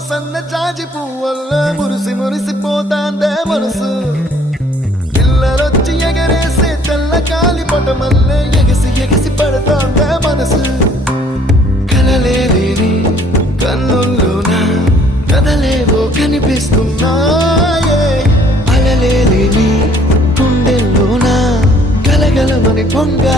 సన్న జాజి పువ్వల్ల మురిసి మురిసిపోతాందే మనసు పిల్లలొచ్చి ఎగరేసే తెల్ల కాలి పటమల్లే ఎగసి ఎగసి పడతాందే మనసు కలలేని కన్నుల్లోన కదలేవో కనిపిస్తున్నాయే అలలేని గుండెల్లోన గలగలమని పొంగా